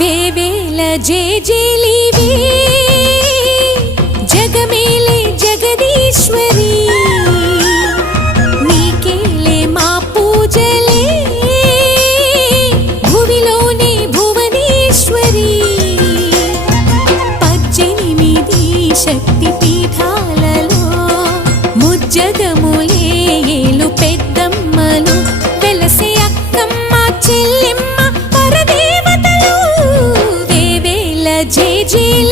వేవేల జేజేలివే జగమేలే జగదీశ్వరి నీకేలే మా పూజలే భువిలోనే భువనేశ్వరి 18 శక్తి పీఠాలలో ముజ్జగములే ఏలు పెద్దమ్మలు వెలసే అక్కమ్మ చెల్లెమ్మ పరదేవతలు వేవేల జేజేలి